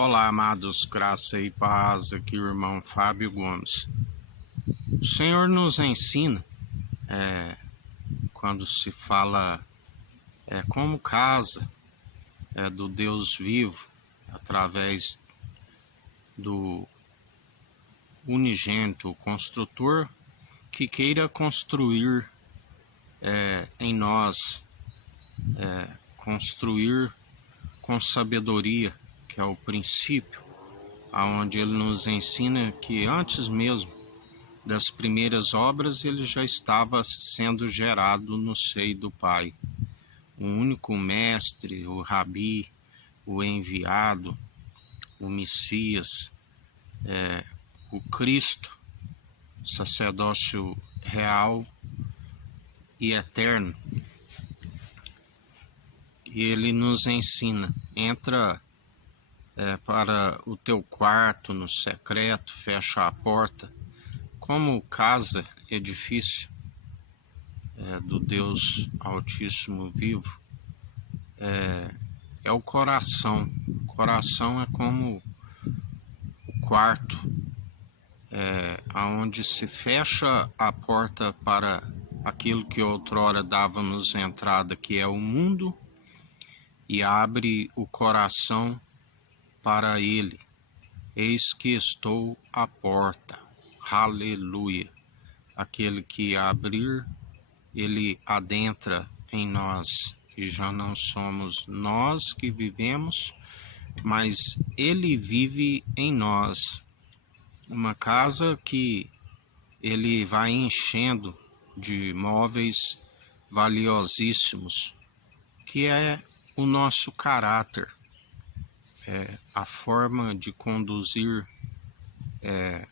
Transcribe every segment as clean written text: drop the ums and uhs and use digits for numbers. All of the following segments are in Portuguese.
Olá, amados, graça e paz, aqui o irmão Fábio Gomes. O Senhor nos ensina, quando se fala como casa do Deus vivo, através do unigênito construtor, que queira construir em nós, construir com sabedoria, que é o princípio, aonde ele nos ensina que antes mesmo das primeiras obras ele já estava sendo gerado no seio do Pai. O único mestre, o Rabi, o enviado, o Messias, o Cristo, sacerdócio real e eterno. E ele nos ensina, entra para o teu quarto no secreto, fecha a porta, como casa, edifício do Deus Altíssimo vivo, é o coração. O coração é como o quarto, aonde se fecha a porta para aquilo que outrora dava-nos entrada, que é o mundo, e abre o coração para ele. Eis que estou à porta. Aleluia. Aquele que abrir, ele adentra em nós. E já não somos nós que vivemos, mas ele vive em nós. Uma casa que ele vai enchendo de móveis valiosíssimos, que é o nosso caráter, a forma de conduzir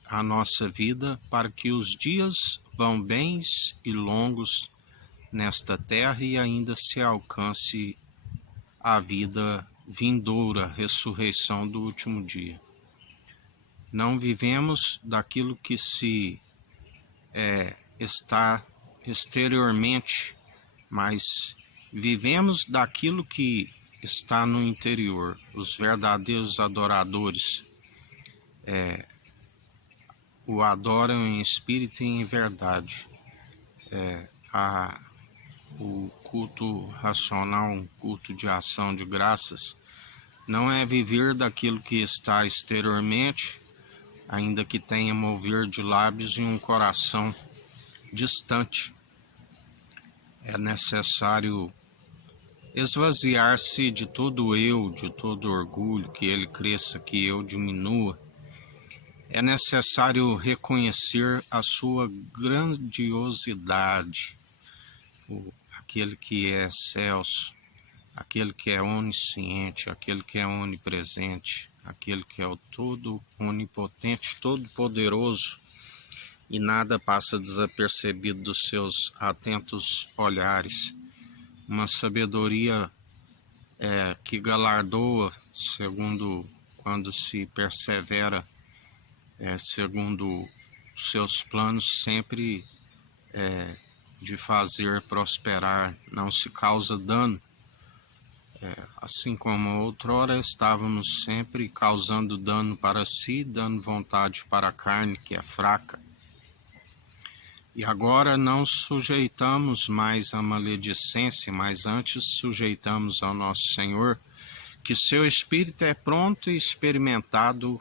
a nossa vida para que os dias vão bens e longos nesta terra e ainda se alcance a vida vindoura, a ressurreição do último dia. Não vivemos daquilo que se está exteriormente, mas vivemos daquilo que está no interior. Os verdadeiros adoradores o adoram em espírito e em verdade. O culto racional, um culto de ação de graças, não é viver daquilo que está exteriormente, ainda que tenha mover de lábios e um coração distante. É necessário esvaziar-se de todo eu, de todo orgulho, que ele cresça, que eu diminua. É necessário reconhecer a sua grandiosidade, aquele que é excelso, aquele que é onisciente, aquele que é onipresente, aquele que é o todo onipotente, todo poderoso, e nada passa desapercebido dos seus atentos olhares. Uma sabedoria que galardoa, segundo quando se persevera, segundo os seus planos, sempre de fazer prosperar, não se causa dano. Assim como outrora estávamos sempre causando dano para si, dando vontade para a carne que é fraca. E agora não sujeitamos mais à maledicência, mas antes sujeitamos ao nosso Senhor, que seu Espírito é pronto e experimentado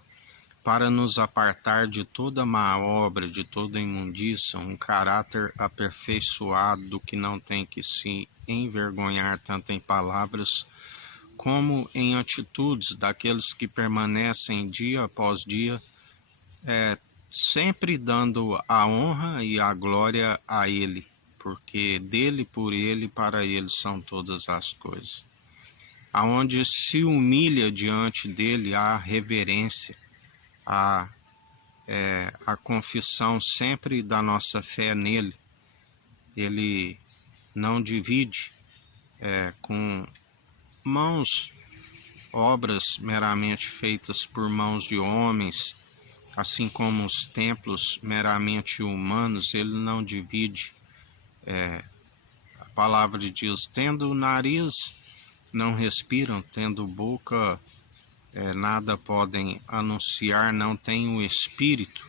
para nos apartar de toda má obra, de toda imundícia, um caráter aperfeiçoado do que não tem que se envergonhar, tanto em palavras como em atitudes, daqueles que permanecem dia após dia, sempre dando a honra e a glória a Ele, porque dele, por Ele, para Ele são todas as coisas. Aonde se humilha diante dele a reverência, a confissão sempre da nossa fé nele. Ele não divide com obras meramente feitas por mãos de homens, assim como os templos meramente humanos, ele não divide. A palavra de Deus, tendo nariz, não respiram, tendo boca, nada podem anunciar, não têm o Espírito,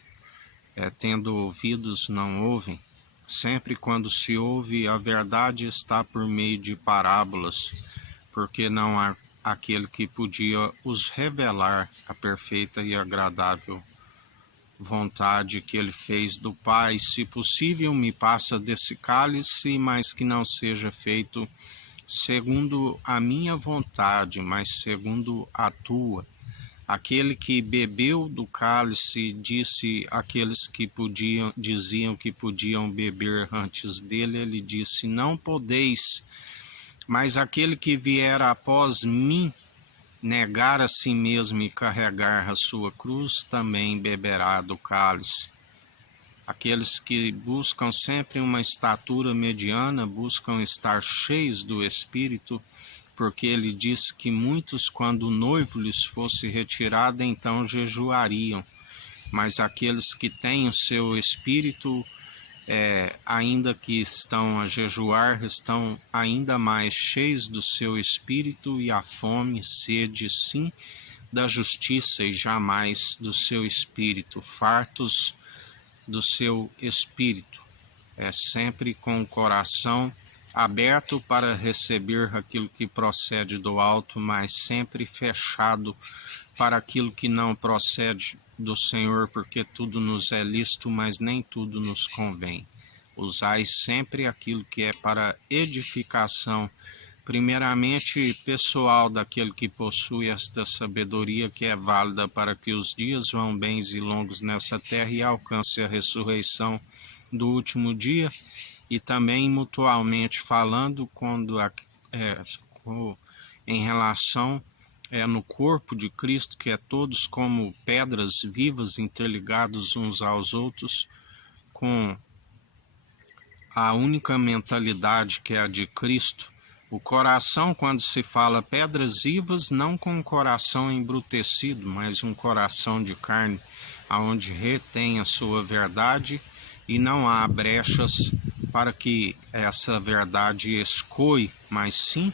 tendo ouvidos não ouvem. Sempre quando se ouve, a verdade está por meio de parábolas, porque não há aquele que podia os revelar a perfeita e agradável vontade que ele fez do Pai. Se possível, me passa desse cálice, mas que não seja feito segundo a minha vontade, mas segundo a tua. Aquele que bebeu do cálice disse àqueles que diziam que podiam beber antes dele, ele disse: não podeis, mas aquele que vier após mim, negar a si mesmo e carregar a sua cruz, também beberá do cálice. Aqueles que buscam sempre uma estatura mediana, buscam estar cheios do Espírito, porque ele disse que muitos, quando o noivo lhes fosse retirado, então jejuariam. Mas aqueles que têm o seu Espírito, ainda que estão a jejuar, estão ainda mais cheios do seu Espírito, e a fome, sede, sim, da justiça e jamais do seu Espírito, fartos do seu Espírito, sempre com o coração aberto para receber aquilo que procede do alto, mas sempre fechado para aquilo que não procede do Senhor, porque tudo nos é lícito, mas nem tudo nos convém. Usai sempre aquilo que é para edificação, primeiramente pessoal, daquele que possui esta sabedoria que é válida para que os dias vão bens e longos nessa terra e alcance a ressurreição do último dia. E também mutualmente falando, quando em relação no corpo de Cristo, que é todos como pedras vivas interligados uns aos outros, com a única mentalidade que é a de Cristo. O coração, quando se fala pedras vivas, não com um coração embrutecido, mas um coração de carne, aonde retém a sua verdade e não há brechas para que essa verdade escoe, mas sim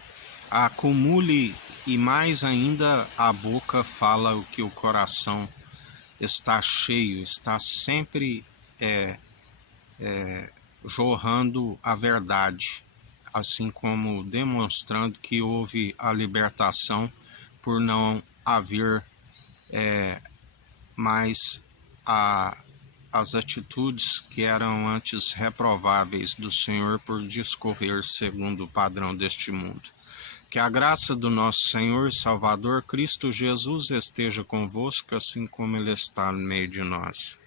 acumule, e mais ainda a boca fala o que o coração está cheio, está sempre jorrando a verdade, assim como demonstrando que houve a libertação por não haver mais as atitudes que eram antes reprováveis do Senhor por discorrer segundo o padrão deste mundo. Que a graça do nosso Senhor e Salvador Cristo Jesus esteja convosco, assim como Ele está no meio de nós.